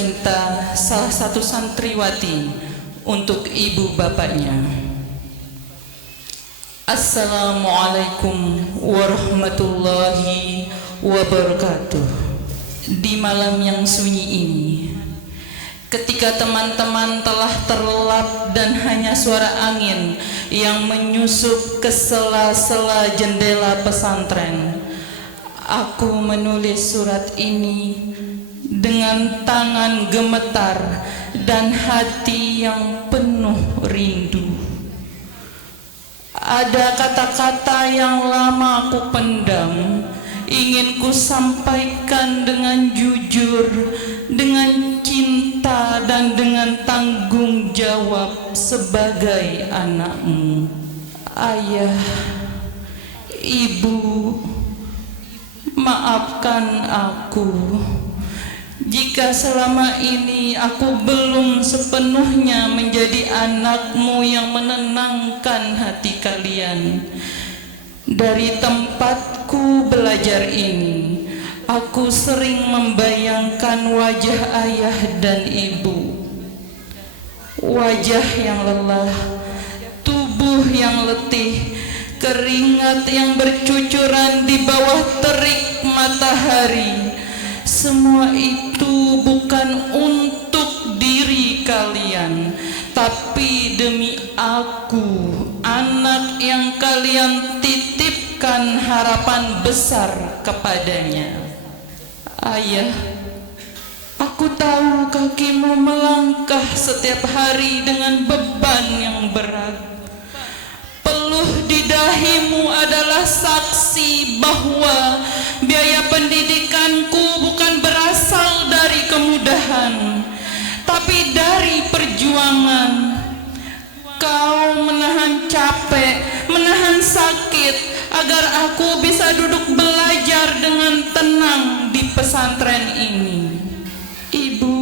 cinta salah satu santriwati untuk ibu bapaknya. Assalamualaikum warahmatullahi wabarakatuh. Di malam yang sunyi ini, ketika teman-teman telah terlelap dan hanya suara angin yang menyusup ke sela-sela jendela pesantren, aku menulis surat ini dengan tangan gemetar dan hati yang penuh rindu. Ada kata-kata yang lama aku pendam, ingin ku sampaikan dengan jujur, dengan cinta dan dengan tanggung jawab sebagai anakmu. Ayah, ibu, maafkan aku jika selama ini aku belum sepenuhnya menjadi anakmu yang menenangkan hati kalian. Dari tempatku belajar ini, aku sering membayangkan wajah ayah dan ibu. Wajah yang lelah, tubuh yang letih, keringat yang bercucuran di bawah terik matahari. Semua itu bukan untuk diri kalian, tapi demi aku, anak yang kalian titipkan harapan besar kepadanya. Ayah, aku tahu kakimu melangkah setiap hari dengan beban yang berat. Peluh di dahimu adalah saksi bahwa biaya pendidikanku bukan berasal dari kemudahan, tapi dari perjuangan. Kau menahan capek, menahan sakit, agar aku bisa duduk belajar dengan tenang di pesantren ini. Ibu,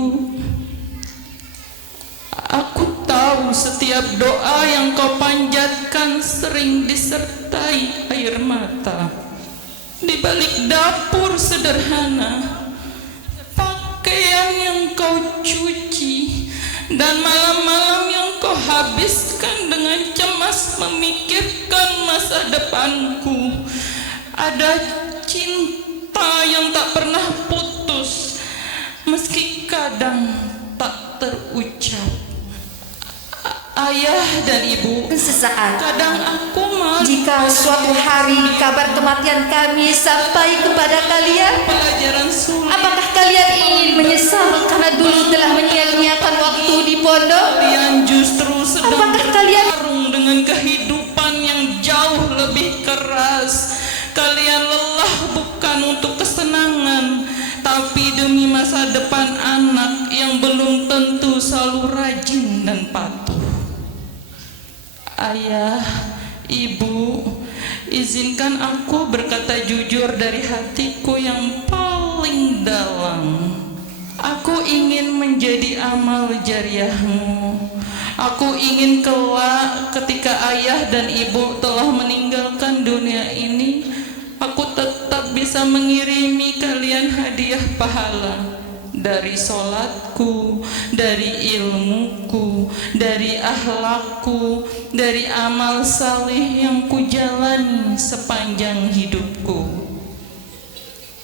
aku tahu setiap doa yang kau panjatkan sering disertai air mata. Di balik dapur sederhana, pakaian yang kau cuci, dan malam-malam yang kau habiskan dengan cemas memikirkan masa depanku, ada cinta yang tak pernah putus, meski kadang tak terucap. Ayah dan ibu, sesaat kadang aku malu jika suatu hari kabar kematian kami sampai kepada kalian. Pelajaran sulit. Apakah kalian ingin menyesal karena dulu telah menyia-nyiakan waktu di pondok? Kalian justru sedang Apakah kalian bertarung dengan kehidupan yang jauh lebih keras. Kalian lelah bukan untuk kesenangan, tapi demi masa depan anak yang belum tentu selalu rajin dan patuh. Ayah, ibu, izinkan aku berkata jujur dari hatiku yang paling dalam. Aku ingin menjadi amal jariahmu. Aku ingin kelak ketika ayah dan ibu telah meninggalkan dunia ini, aku tetap bisa mengirimi kalian hadiah pahala. Dari solatku, dari ilmuku, dari akhlakku, dari amal saleh yang kujalani sepanjang hidupku.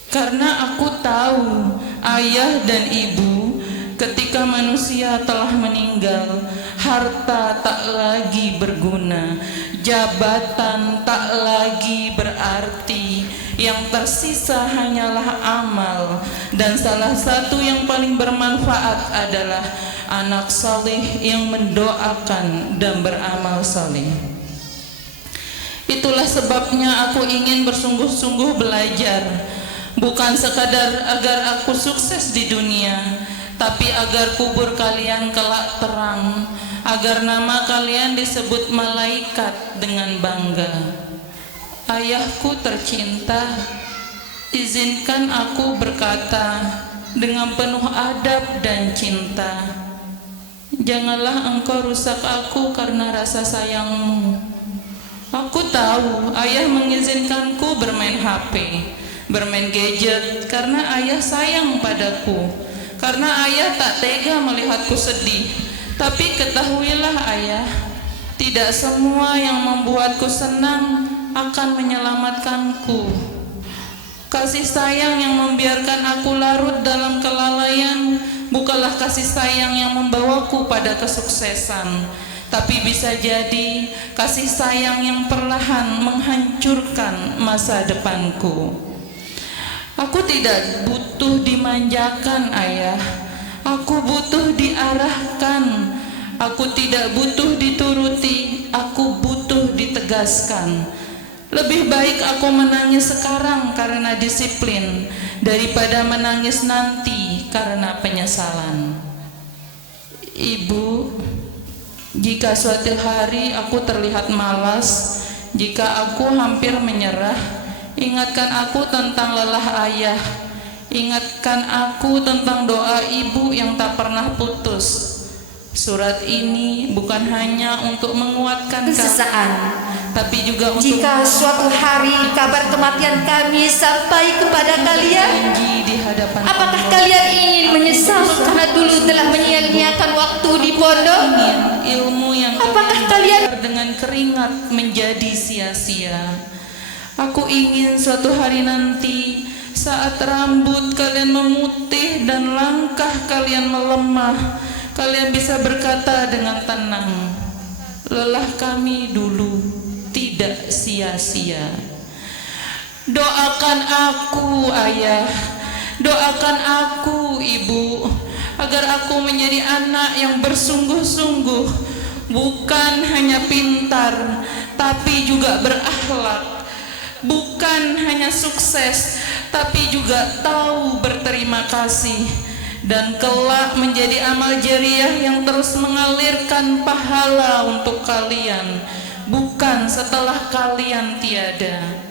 Karena aku tahu ayah dan ibu, ketika manusia telah meninggal, harta tak lagi berguna, jabatan tak lagi berarti, yang tersisa hanyalah amal, dan salah satu yang paling bermanfaat adalah anak saleh yang mendoakan dan beramal saleh. Itulah sebabnya aku ingin bersungguh-sungguh belajar, bukan sekadar agar aku sukses di dunia, tapi agar kubur kalian kelak terang, agar nama kalian disebut malaikat dengan bangga. Ayahku tercinta, izinkan aku berkata dengan penuh adab dan cinta. Janganlah engkau rusak aku karena rasa sayangmu. Aku tahu ayah mengizinkanku bermain HP, bermain gadget karena ayah sayang padaku, karena ayah tak tega melihatku sedih. Tapi ketahuilah ayah, tidak semua yang membuatku senang akan menyelamatkanku. Kasih sayang yang membiarkan aku larut dalam kelalaian bukanlah kasih sayang yang membawaku pada kesuksesan, tapi bisa jadi kasih sayang yang perlahan menghancurkan masa depanku. Aku tidak butuh dimanjakan ayah, aku butuh diarahkan. Aku tidak butuh dituruti, aku butuh ditegaskan. Lebih baik aku menangis sekarang karena disiplin daripada menangis nanti karena penyesalan. Ibu, jika suatu hari aku terlihat malas, jika aku hampir menyerah, ingatkan aku tentang lelah ayah. Ingatkan aku tentang doa ibu yang tak pernah putus. Surat ini bukan hanya untuk menguatkan Kesesaan, tapi juga untuk jika suatu hari kabar kematian kami sampai kepada kalian, janji di hadapan apakah Allah. kalian ingin menyesal karena dulu telah menyia-nyiakan waktu di pondok? Ingin ilmu yang Apakah kalian kalian belajar dengan keringat menjadi sia-sia? Aku ingin suatu hari nanti saat rambut kalian memutih dan langkah kalian melemah, kalian bisa berkata dengan tenang, lelah kami dulu tidak sia-sia. Doakan aku ayah, doakan aku ibu, agar aku menjadi anak yang bersungguh-sungguh, bukan hanya pintar tapi juga berakhlak, bukan hanya sukses tapi juga tahu berterima kasih, dan kelak menjadi amal jariah yang terus mengalirkan pahala untuk kalian, bukan setelah kalian tiada.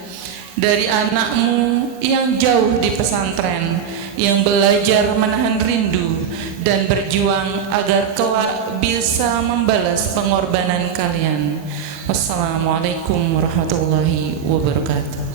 Dari anakmu yang jauh di pesantren, yang belajar menahan rindu dan berjuang agar kelak bisa membalas pengorbanan kalian. Wassalamualaikum warahmatullahi wabarakatuh.